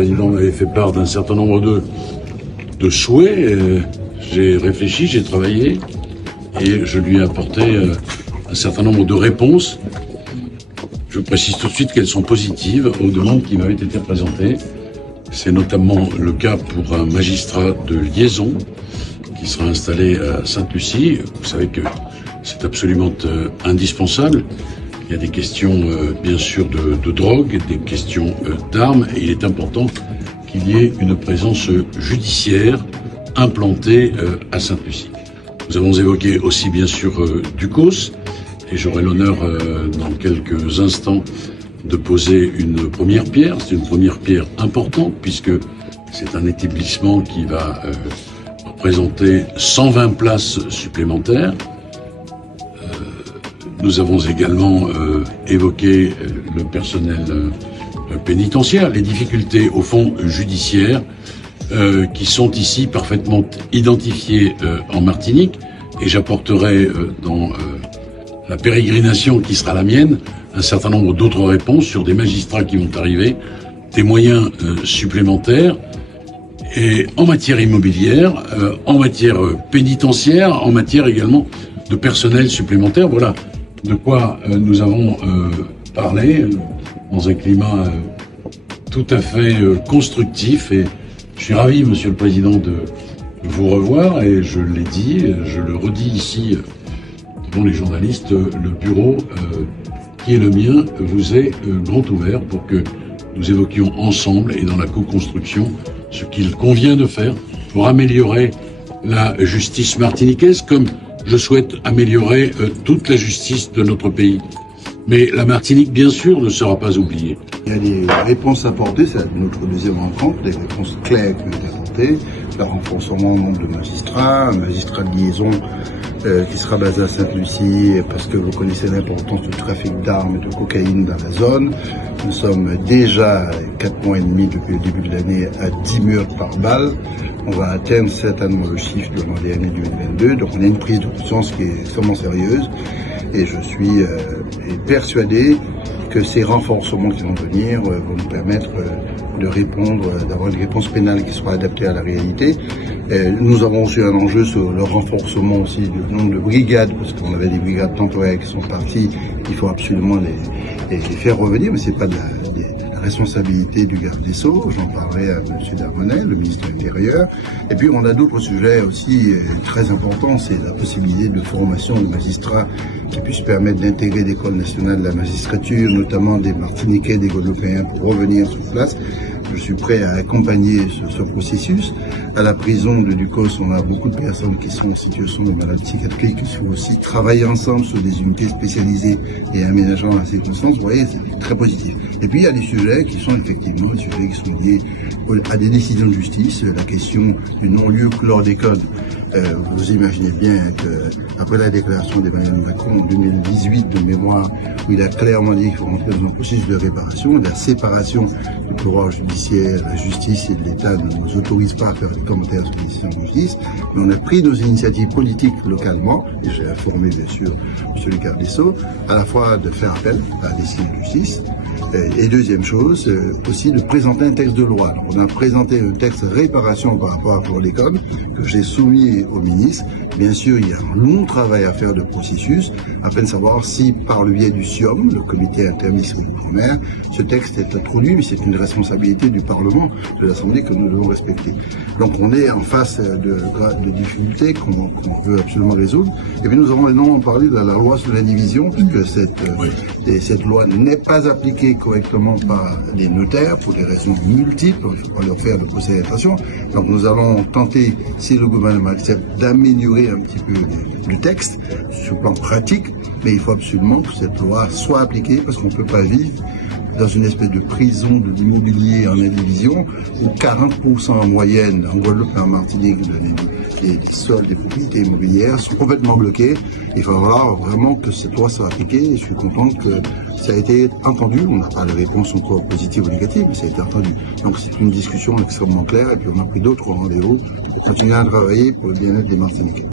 Président m'avait fait part d'un certain nombre de souhaits. J'ai réfléchi, j'ai travaillé et je lui ai apporté un certain nombre de réponses. Je précise tout de suite qu'elles sont positives aux demandes qui m'avaient été présentées. C'est notamment le cas pour un magistrat de liaison qui sera installé à Sainte-Lucie. Vous savez que c'est absolument indispensable. Il y a des questions, bien sûr, de drogue, des questions d'armes, et il est important qu'il y ait une présence judiciaire implantée à Sainte-Lucie. Nous avons évoqué aussi, bien sûr, Ducos, et j'aurai l'honneur, dans quelques instants, de poser une première pierre. C'est une première pierre importante, puisque c'est un établissement qui va représenter 120 places supplémentaires. Nous avons également évoqué le personnel pénitentiaire, les difficultés au fond judiciaires qui sont ici parfaitement identifiées en Martinique, et j'apporterai dans la pérégrination qui sera la mienne un certain nombre d'autres réponses sur des magistrats qui vont arriver, des moyens supplémentaires, et en matière immobilière, en matière pénitentiaire, en matière également de personnel supplémentaire. Voilà de quoi nous avons parlé dans un climat tout à fait constructif, et je suis ravi, Monsieur le Président, de vous revoir, et je l'ai dit, je le redis ici devant les journalistes, le bureau qui est le mien vous est grand ouvert pour que nous évoquions ensemble et dans la co-construction ce qu'il convient de faire pour améliorer la justice martiniquaise, comme je souhaite améliorer toute la justice de notre pays. Mais la Martinique, bien sûr, ne sera pas oubliée. Il y a des réponses apportées, c'est notre deuxième rencontre, des réponses claires qui ont été apportées, le renforcement du nombre de magistrats, un magistrat de liaison qui sera basé à Sainte-Lucie, parce que vous connaissez l'importance du trafic d'armes et de cocaïne dans la zone. Nous sommes déjà 4 mois et demi depuis le début de l'année à 10 meurtres par balle. On va atteindre certainement le chiffre de l'année 2022, donc on a une prise de conscience qui est extrêmement sérieuse, et je suis persuadé que ces renforcements qui vont venir vont nous permettre de répondre, d'avoir une réponse pénale qui sera adaptée à la réalité. Nous avons aussi un enjeu sur le renforcement aussi du nombre de brigades, parce qu'on avait des brigades temporaires qui sont parties, il faut absolument les faire revenir, mais c'est pas de la responsabilité du garde des Sceaux, j'en parlerai à M. Darmanin, le ministre de l'Intérieur. Et puis on a d'autres sujets aussi très importants, c'est la possibilité de formation de magistrats qui puissent permettre d'intégrer l'École nationale de la magistrature, notamment des Martiniquais, des Guadeloupéens, pour revenir sur place. Je suis prêt à accompagner ce processus. À la prison de Ducos, on a beaucoup de personnes qui sont en situation de maladie psychiatrique, qui sont aussi travailler ensemble sur des unités spécialisées et aménageant la circonstance. Vous voyez, c'est très positif. Et puis, il y a des sujets qui sont effectivement des sujets qui sont liés à des décisions de justice. La question du non-lieu chlordécone. Vous imaginez bien qu'après la déclaration d'Emmanuel Macron en 2018 de mémoire, où il a clairement dit qu'il faut rentrer dans un processus de réparation, la séparation du pouvoir judiciaire, la justice et de l'État ne nous autorise pas à faire des commentaires sur les décisions de justice, mais on a pris nos initiatives politiques localement, et j'ai informé bien sûr M. le garde des Sceaux, à la fois de faire appel à la décision de justice, et deuxième chose, aussi de présenter un texte de loi. Donc, on a présenté un texte de réparation par rapport à chlordécone que j'ai soumis au ministre. Bien sûr, il y a un long travail à faire de processus afin de savoir si, par le biais du CIOM, le comité interministériel de l'outre-mer, ce texte est introduit, mais c'est une responsabilité du Parlement, de l'Assemblée, que nous devons respecter. Donc on est en face de difficultés qu'on veut absolument résoudre. Et puis nous avons énormément parlé de la loi sur la division, puisque cette loi n'est pas appliquée correctement par les notaires pour des raisons multiples. Il ne faut pas leur faire de procès d'intention. Donc nous allons tenter, si le gouvernement accepte, d'améliorer un petit peu le texte sur le plan pratique, mais il faut absolument que cette loi soit appliquée, parce qu'on ne peut pas vivre dans une espèce de prison de l'immobilier en indivision, où 40% en moyenne, en Guadeloupe et en Martinique, des sols des propriétés immobilières sont complètement bloqués. Il va falloir vraiment que cette loi soit appliquée, et je suis content que ça a été entendu. On n'a pas de réponse encore positive ou négative, mais ça a été entendu. Donc c'est une discussion extrêmement claire, et puis on a pris d'autres rendez-vous pour continuer à travailler pour le bien-être des Martiniquais.